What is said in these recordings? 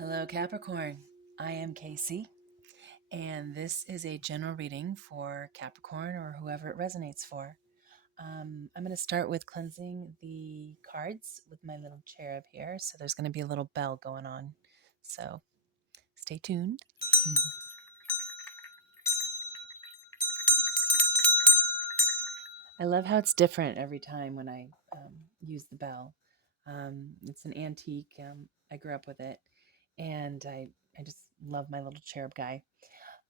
Hello, Capricorn. I am Casey, and this is a general reading for Capricorn or whoever it resonates for. I'm going to start with cleansing the cards with my little cherub here. So there's going to be a little bell going on. So stay tuned. I love how it's different every time when I use the bell. It's an antique. I grew up with it, and I just love my little cherub guy.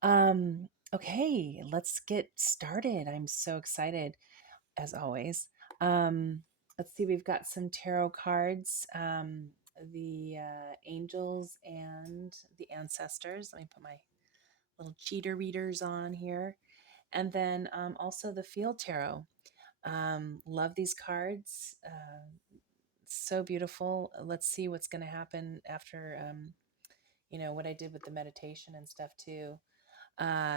Okay, let's get started. I'm so excited as always. Let's see, we've got some tarot cards, the angels and the ancestors. Let me put my little cheater readers on here. And then also the field tarot. Love these cards. So beautiful. Let's see what's going to happen after, what I did with the meditation and stuff too.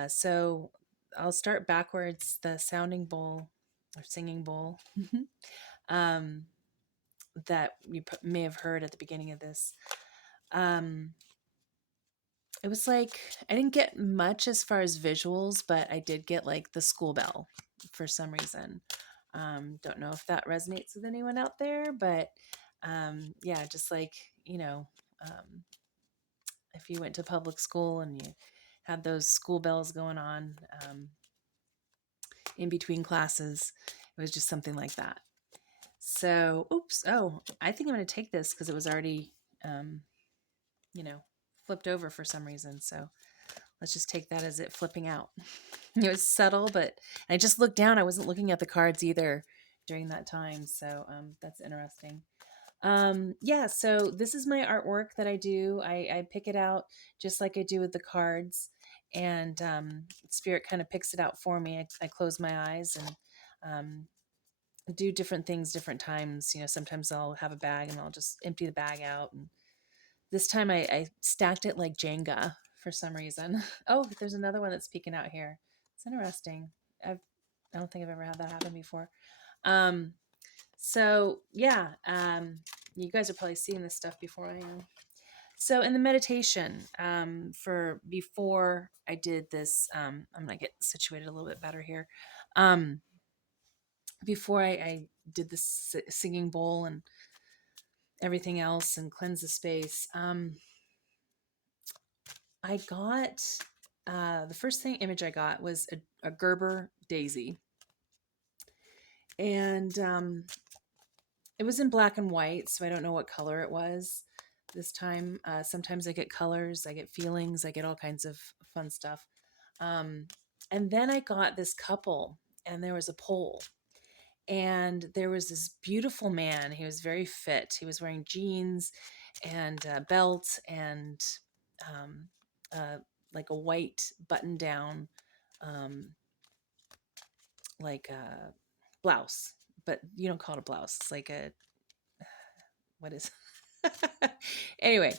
So I'll start backwards. The sounding bowl or singing bowl um, that you may have heard at the beginning of this. It was like I didn't get much as far as visuals, but I did get like the school bell for some reason. Don't know if that resonates with anyone out there, but yeah, just like, um, if you went to public school and you had those school bells going on, in between classes. It was just something like that. So, oops. Oh, I think I'm going to take this because it was already, um, flipped over for some reason. So let's just take that as it flipping out. It was subtle, but I just looked down. I wasn't looking at the cards either during that time. So that's interesting. Yeah, so this is my artwork that I do. I pick it out just like I do with the cards, and Spirit kind of picks it out for me. I close my eyes and do different things different times. Sometimes I'll have a bag and I'll just empty the bag out. And this time I stacked it like Jenga for some reason. Oh, there's another one that's peeking out here. It's interesting. I don't think I've ever had that happen before. Um, so yeah, you guys are probably seeing this stuff before I am. So in the meditation, for before I did this, I'm gonna get situated a little bit better here. Before I did this singing bowl and everything else and cleanse the space, I got the first image I got was a Gerber daisy, and it was in black and white, so I don't know what color it was this time. Sometimes I get colors, I get feelings, I get all kinds of fun stuff. And then I got this couple, and there was a pole, and there was this beautiful man. He was very fit. He was wearing jeans and a belt and um, uh, like a white button down, um, like a blouse, but you don't call it a blouse. It's like a, what is, anyway.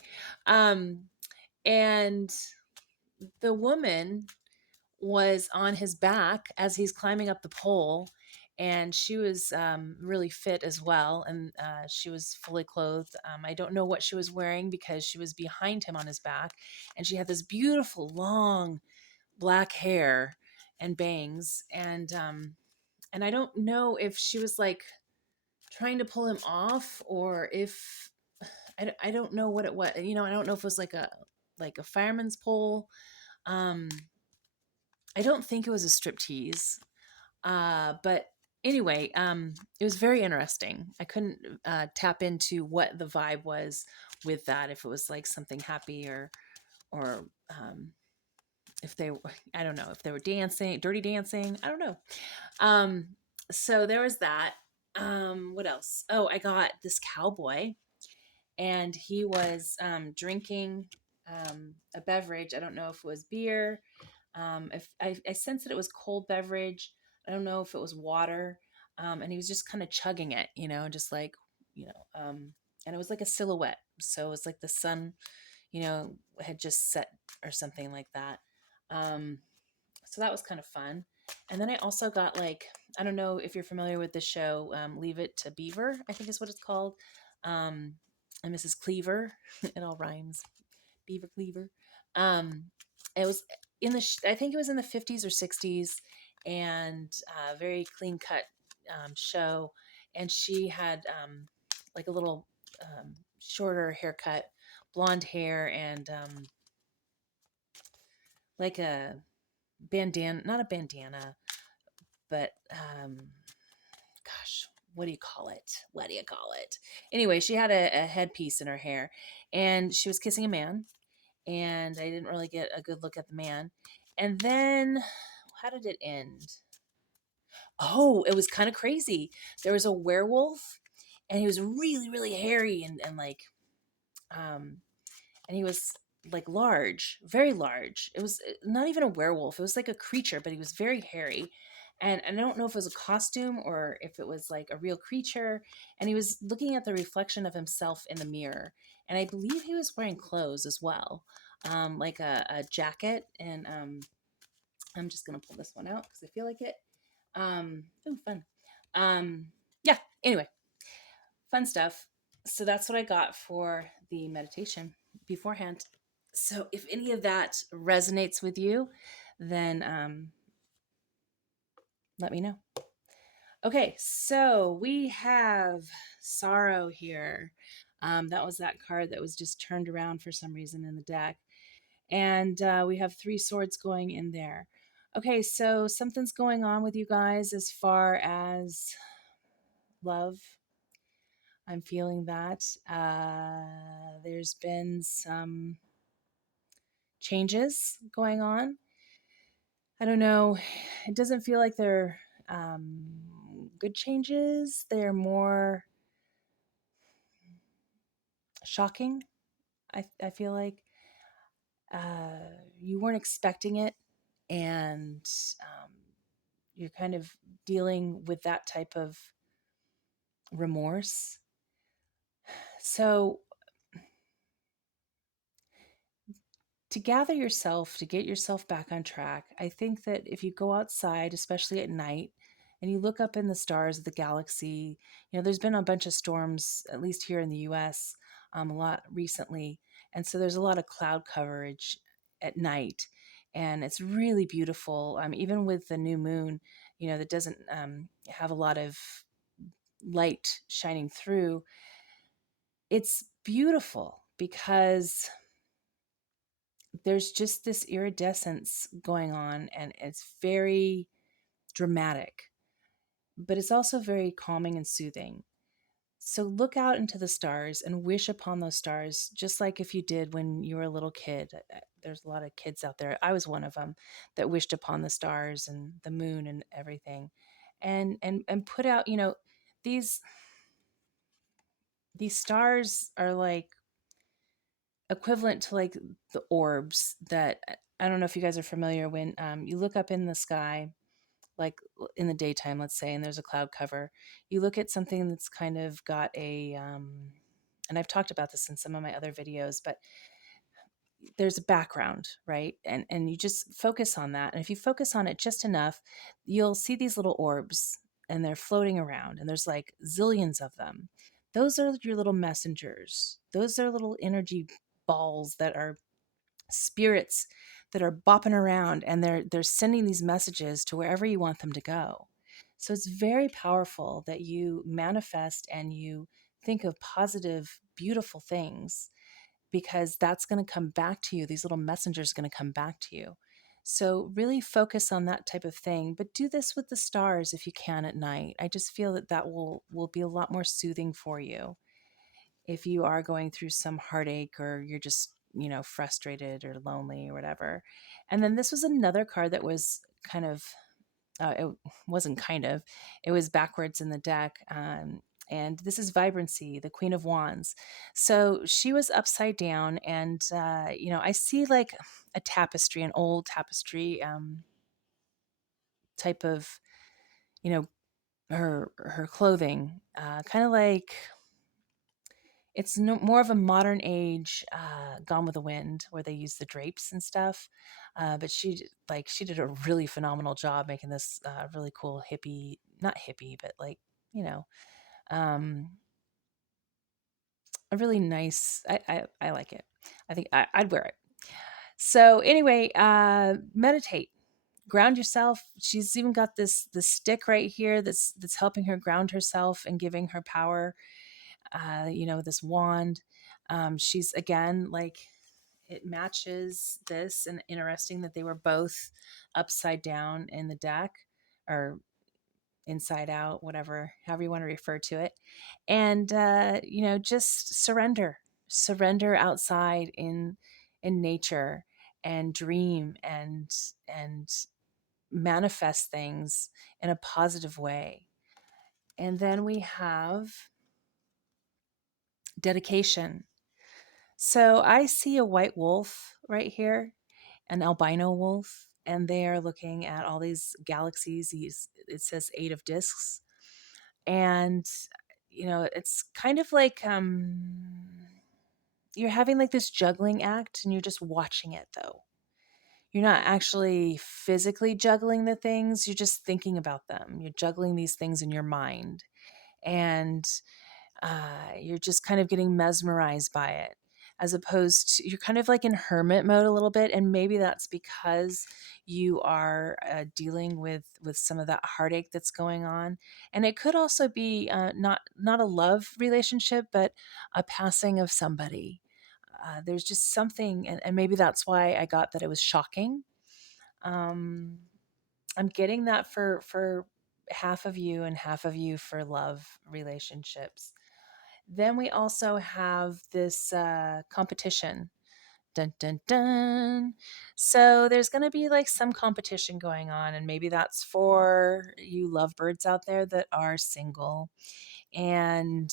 Um, and the woman was on his back as he's climbing up the pole, and she was really fit as well, and she was fully clothed. I don't know what she was wearing because she was behind him on his back, and she had this beautiful long black hair and bangs, and I don't know if she was like trying to pull him off, or if I don't know what it was. I don't know if it was like a fireman's pole. um I don't think it was a striptease. But anyway, it was very interesting. I couldn't tap into what the vibe was with that, if it was like something happy, or if they, I don't know, if they were dancing, dirty dancing. I don't know. Um, so there was that. What else? Oh, I got this cowboy, and he was drinking a beverage. I don't know if it was beer. If I sensed that it was cold beverage. I don't know if it was water. And he was just kind of chugging it, just like, and it was like a silhouette. So it was like the sun, had just set or something like that. Um, so that was kind of fun. And then I also got, like, I don't know if you're familiar with the show, Leave It to Beaver, I think is what it's called. And Mrs. Cleaver, it all rhymes. Beaver Cleaver. Um, it was I think it was in the 50s or 60s, and very clean cut show. And she had like a little shorter haircut, blonde hair, and like a bandana, not a bandana, but gosh, what do you call it? What do you call it? Anyway, she had a headpiece in her hair, and she was kissing a man, and I didn't really get a good look at the man. And then, how did it end? Oh, it was kind of crazy. There was a werewolf, and he was really, really hairy, and like, um, and he was like large, very large. It was not even a werewolf. It was like a creature, but he was very hairy. And I don't know if it was a costume or if it was like a real creature. And he was looking at the reflection of himself in the mirror. And I believe he was wearing clothes as well, like a jacket. And I'm just going to pull this one out because I feel like it. Ooh, fun. Um, yeah, anyway, fun stuff. So that's what I got for the meditation beforehand. So if any of that resonates with you, then let me know. Okay, so we have sorrow here. That was that card that was just turned around for some reason in the deck. And we have 3 swords going in there. Okay, so something's going on with you guys as far as love. I'm feeling that. There's been some changes going on. I don't know. It doesn't feel like they're good changes. They're more shocking. I feel like you weren't expecting it, and um, you're kind of dealing with that type of remorse. So to gather yourself, to get yourself back on track, I think that if you go outside, especially at night, and you look up in the stars of the galaxy, there's been a bunch of storms, at least here in the US, a lot recently. And so there's a lot of cloud coverage at night. And it's really beautiful. Even with the new moon, that doesn't have a lot of light shining through. It's beautiful because there's just this iridescence going on, and it's very dramatic, but it's also very calming and soothing. So look out into the stars and wish upon those stars, just like if you did when you were a little kid. There's a lot of kids out there. I was one of them that wished upon the stars and the moon and everything, and put out. These these stars are like equivalent to like the orbs that I don't know if you guys are familiar when you look up in the sky, like in the daytime, let's say, and there's a cloud cover. You look at something that's kind of got and I've talked about this in some of my other videos, but there's a background, right? And you just focus on that. And if you focus on it just enough, you'll see these little orbs, and they're floating around, and there's like zillions of them. Those are your little messengers. Those are little energy balls that are spirits that are bopping around, and they're sending these messages to wherever you want them to go. So it's very powerful that you manifest and you think of positive, beautiful things, because that's going to come back to you. These little messengers are going to come back to you. So really focus on that type of thing, but do this with the stars if you can at night. I just feel that that will be a lot more soothing for you if you are going through some heartache, or you're just, frustrated or lonely or whatever. And then this was another card that was kind of, it wasn't kind of, it was backwards in the deck. And this is Vibrancy, the Queen of Wands. So she was upside down, and, I see like a tapestry, an old tapestry type of, you know, her clothing, kind of like it's more of a modern age Gone with the Wind, where they use the drapes and stuff. But she did a really phenomenal job making this really cool hippie, not hippie, but like, you know, um, a really nice. I like it. I think I'd wear it. So anyway, meditate, ground yourself. She's even got this stick right here that's helping her ground herself and giving her power. This wand. She's again like it matches this, and interesting that they were both upside down in the deck, or inside out, whatever, however you want to refer to it. And just surrender outside in nature, and dream and manifest things in a positive way. And then we have dedication. So I see a white wolf right here, an albino wolf, and they are looking at all these galaxies. It says 8 of discs. And it's kind of like you're having like this juggling act, and you're just watching it though. You're not actually physically juggling the things, you're just thinking about them. You're juggling these things in your mind, and you're just kind of getting mesmerized by it, as opposed to, you're kind of like in hermit mode a little bit. And maybe that's because you are dealing with some of that heartache that's going on. And it could also be not a love relationship, but a passing of somebody. There's just something, and maybe that's why I got that it was shocking. um, I'm getting that for half of you, and half of you for love relationships. Then we also have this competition. Dun dun dun. So there's going to be like some competition going on, and maybe that's for you lovebirds out there that are single. And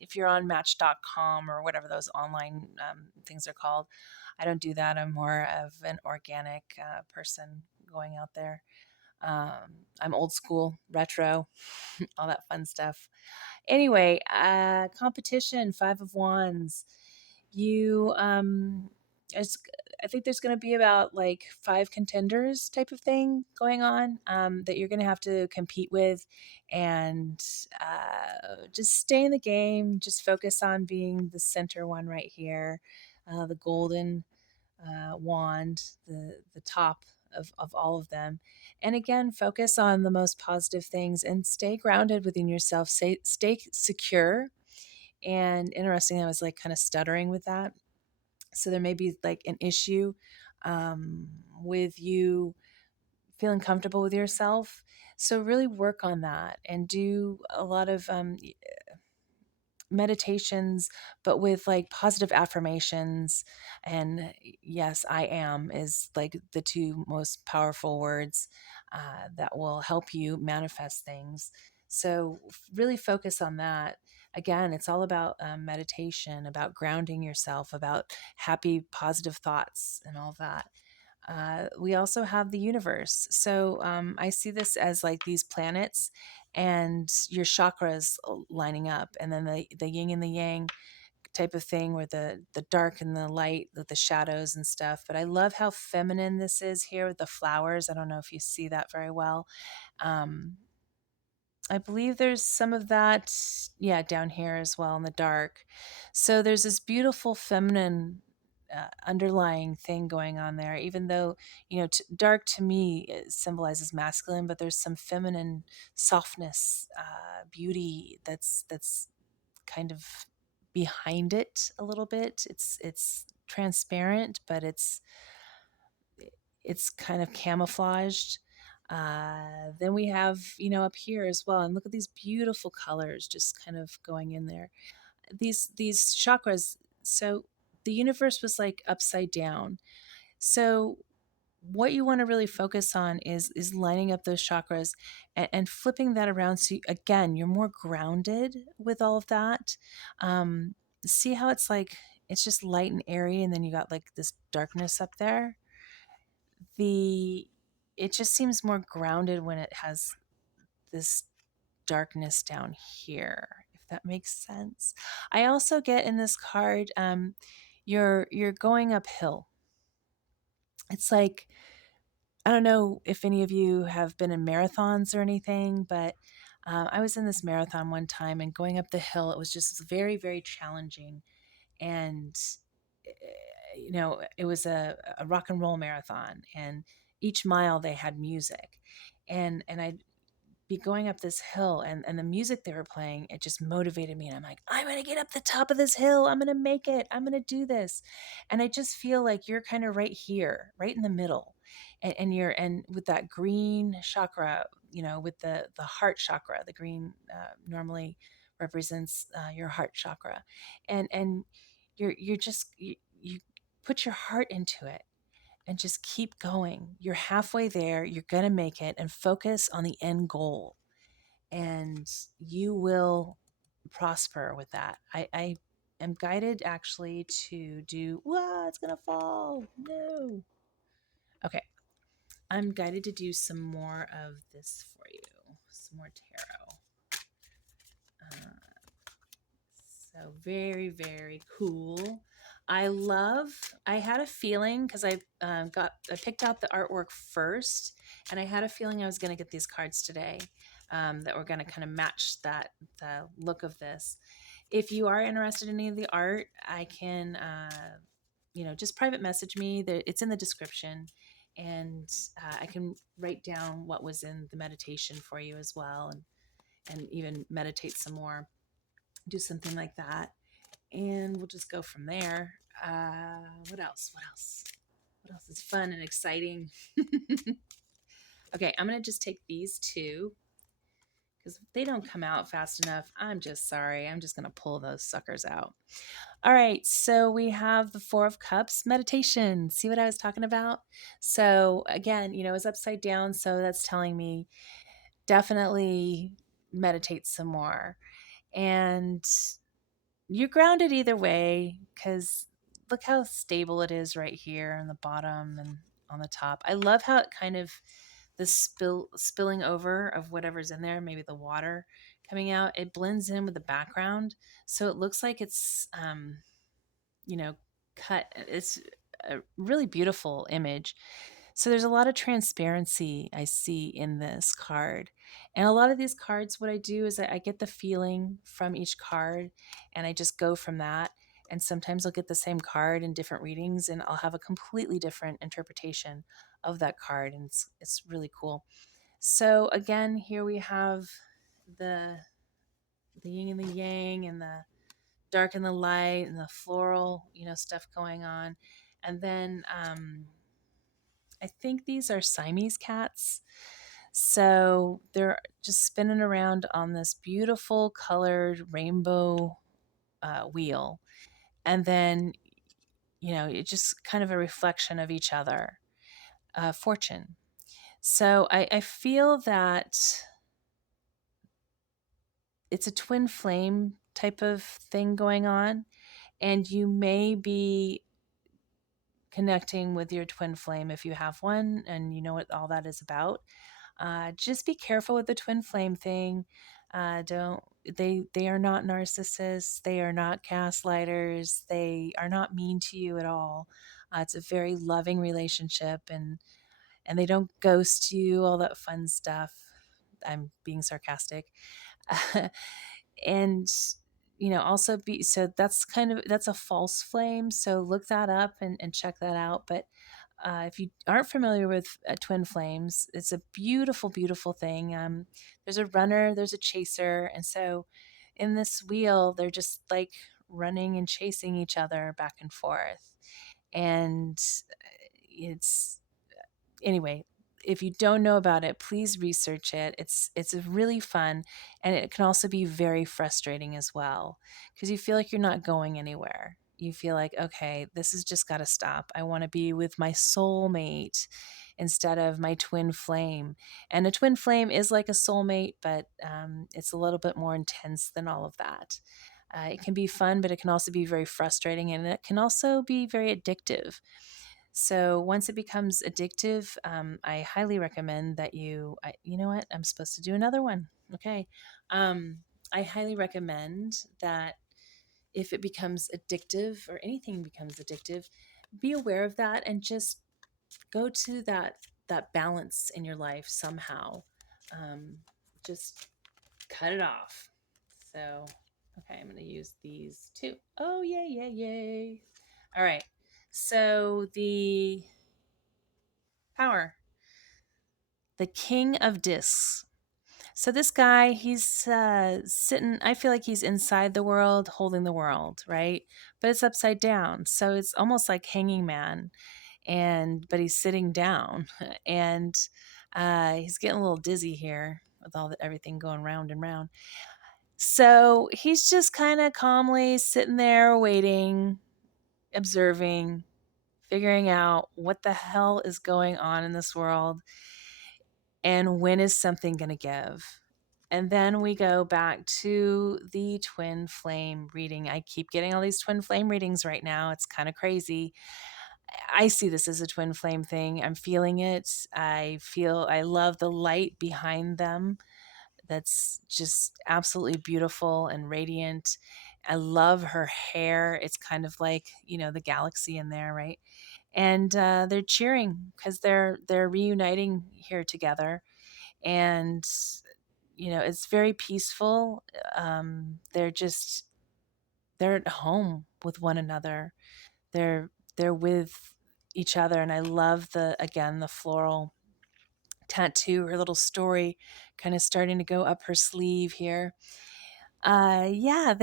if you're on Match.com or whatever those online things are called, I don't do that. I'm more of an organic person going out there. I'm old school, retro, all that fun stuff. Anyway, competition, 5 of Wands. You, it's, I think there's going to be about like 5 contenders type of thing going on, that you're going to have to compete with, and just stay in the game. Just focus on being the center one right here, the golden wand, the top of all of them. And again, focus on the most positive things and stay grounded within yourself. Stay secure. And interesting, I was like kind of stuttering with that. So there may be like an issue um, with you feeling comfortable with yourself. So really work on that and do a lot of meditations, but with like positive affirmations. And yes, I am is like the two most powerful words that will help you manifest things. So really focus on that. Again, it's all about meditation, about grounding yourself, about happy, positive thoughts, and all that. We also have the universe. So I see this as like these planets and your chakras lining up, and then the yin and the yang type of thing, where the dark and the light, with the shadows and stuff. But I love how feminine this is here with the flowers. I don't know if you see that very well. Um, I believe there's some of that, yeah, down here as well in the dark. So there's this beautiful feminine underlying thing going on there, even though, dark to me it symbolizes masculine, but there's some feminine softness, beauty that's kind of behind it a little bit. It's transparent, but it's kind of camouflaged. Then we have, up here as well, and look at these beautiful colors just kind of going in there. These chakras. So the universe was like upside down. So what you want to really focus on is lining up those chakras and flipping that around. So again, you're more grounded with all of that. Um, See how it's like it's just light and airy, and then you got like this darkness up there. The It just seems more grounded when it has this darkness down here, if that makes sense. I also get in this card, you're going uphill. It's like, I don't know if any of you have been in marathons or anything, but I was in this marathon one time, and going up the hill, it was just very, very challenging. And it was a rock and roll marathon, and each mile they had music, and I'd be going up this hill, and the music they were playing, it just motivated me, and I'm like, I'm gonna get up the top of this hill, I'm gonna make it, I'm gonna do this. And I just feel like you're kind of right here, right in the middle, and with that green chakra, with the heart chakra, the green normally represents your heart chakra, and you're just you put your heart into it and just keep going. You're halfway there, you're going to make it, and focus on the end goal. And you will prosper with that. I am guided actually to do, it's going to fall. No. Okay. I'm guided to do some more of this for you, some more tarot. Uh, So very, very cool. I had a feeling because I picked out the artwork first, and I had a feeling I was going to get these cards today that were going to kind of match the look of this. If you are interested in any of the art, I can, just private message me. It's in the description, and I can write down what was in the meditation for you as well, and even meditate some more, do something like that, and we'll just go from there. What else? What else? What else is fun and exciting? Okay, I'm gonna just take these two because if they don't come out fast enough, I'm just sorry. I'm just gonna pull those suckers out. All right, so we have the Four of Cups meditation. See what I was talking about? So again, it's upside down, so that's telling me definitely meditate some more. And you're grounded either way because look how stable it is right here on the bottom and on the top. I love how it kind of the spilling over of whatever's in there, maybe the water coming out, it blends in with the background, so it looks like it's you know cut. It's a really beautiful image. So there's a lot of transparency I see in this card. And a lot of these cards, what I do is I get the feeling from each card and I just go from that. And sometimes I'll get the same card in different readings and I'll have a completely different interpretation of that card. And it's really cool. So again, here we have the yin and the yang and the dark and the light and the floral, stuff going on. And then I think these are Siamese cats. So they're just spinning around on this beautiful colored rainbow wheel. And then, it's just kind of a reflection of each other. Fortune. So I feel that it's a twin flame type of thing going on. And you may be connecting with your twin flame if you have one and you know what all that is about. Just be careful with the twin flame thing. Don't they are not narcissists. They are not gaslighters. They are not mean to you at all. It's a very loving relationship, and they don't ghost you. All that fun stuff. I'm being sarcastic. And also be so that's a false flame, so look that up and check that out. But if you aren't familiar with twin flames, it's a beautiful, beautiful thing. There's a runner, there's a chaser, and so in this wheel, they're just like running and chasing each other back and forth. And it's anyway, if you don't know about it, please research it. It's really fun, and it can also be very frustrating as well because you feel like you're not going anywhere. You feel like, okay, this has just got to stop. I want to be with my soulmate instead of my twin flame. And a twin flame is like a soulmate, but it's a little bit more intense than all of that. It can be fun, but it can also be very frustrating, and it can also be very addictive. So once it becomes addictive, I highly recommend that you know what? I'm supposed to do another one. Okay. I highly recommend that if it becomes addictive or anything becomes addictive, be aware of that and just go to that balance in your life somehow. Just cut it off. So, okay, I'm going to use these too. Oh, yay, yay, yay. All right. So the power, the king of discs. So this guy, he's sitting. I feel like he's inside the world, holding the world, right? But it's upside down, so it's almost like Hanging Man, and but he's sitting down, and he's getting a little dizzy here with everything going round and round. So he's just kind of calmly sitting there, waiting, observing, figuring out what the hell is going on in this world and when is something going to give. And then we go back to the twin flame reading. I keep getting all these twin flame readings right now. It's kind of crazy. I see this as a twin flame thing. I'm feeling it. I love the light behind them. That's just absolutely beautiful and radiant. I love her hair. It's kind of like, the galaxy in there, right? And they're cheering because they're reuniting here together, and it's very peaceful. They're just they're at home with one another. They're with each other, and I love the floral tattoo, her little story kind of starting to go up her sleeve here. Yeah,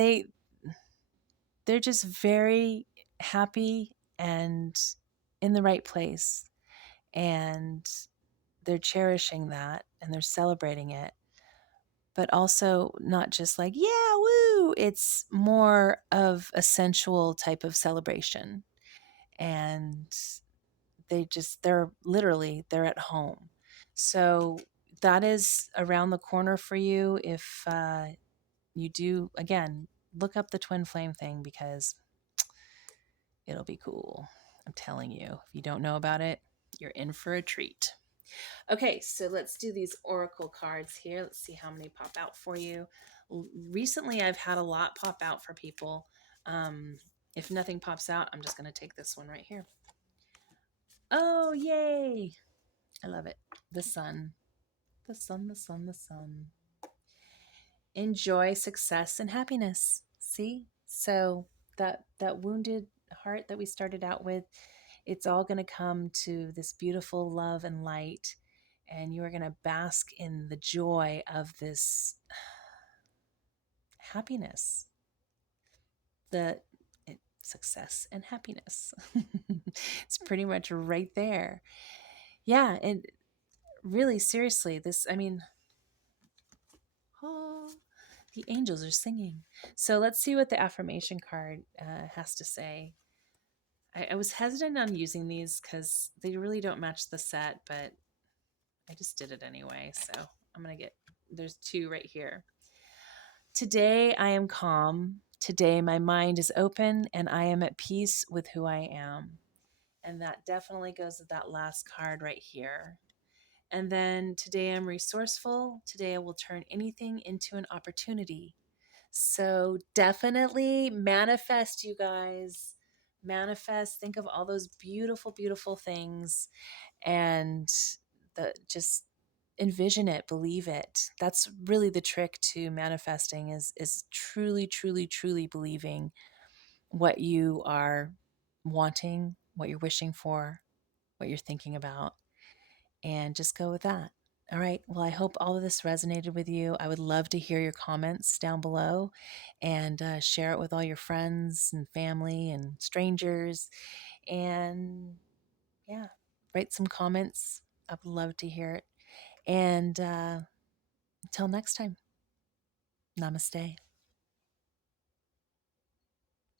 they're just very happy and in the right place, and they're cherishing that and they're celebrating it, but also not just like, yeah, woo. It's more of a sensual type of celebration. And they're at home. So that is around the corner for you. If you do, again, look up the twin flame thing because it'll be cool. I'm telling you, if you don't know about it, you're in for a treat. Okay, so let's do these oracle cards here. Let's see how many pop out for you. Recently, I've had a lot pop out for people. If nothing pops out, I'm just going to take this one right here. Oh, yay! I love it. The sun. The sun, the sun, the sun. Enjoy success and happiness. See? So that wounded heart that we started out with, it's all going to come to this beautiful love and light, and you are going to bask in the joy of this happiness, the success and happiness. It's pretty much right there. Yeah, and really seriously, oh, the angels are singing. So let's see what the affirmation card has to say. I was hesitant on using these because they really don't match the set, but I just did it anyway. So there's two right here. Today I am calm. Today my mind is open and I am at peace with who I am. And that definitely goes with that last card right here. And then today I'm resourceful. Today I will turn anything into an opportunity. So definitely manifest, you guys. Manifest. Think of all those beautiful, beautiful things, and just envision it, believe it. That's really the trick to manifesting is truly, truly, truly believing what you are wanting, what you're wishing for, what you're thinking about, and just go with that. All right. Well, I hope all of this resonated with you. I would love to hear your comments down below, and share it with all your friends and family and strangers. And yeah, write some comments. I would love to hear it. And until next time, namaste.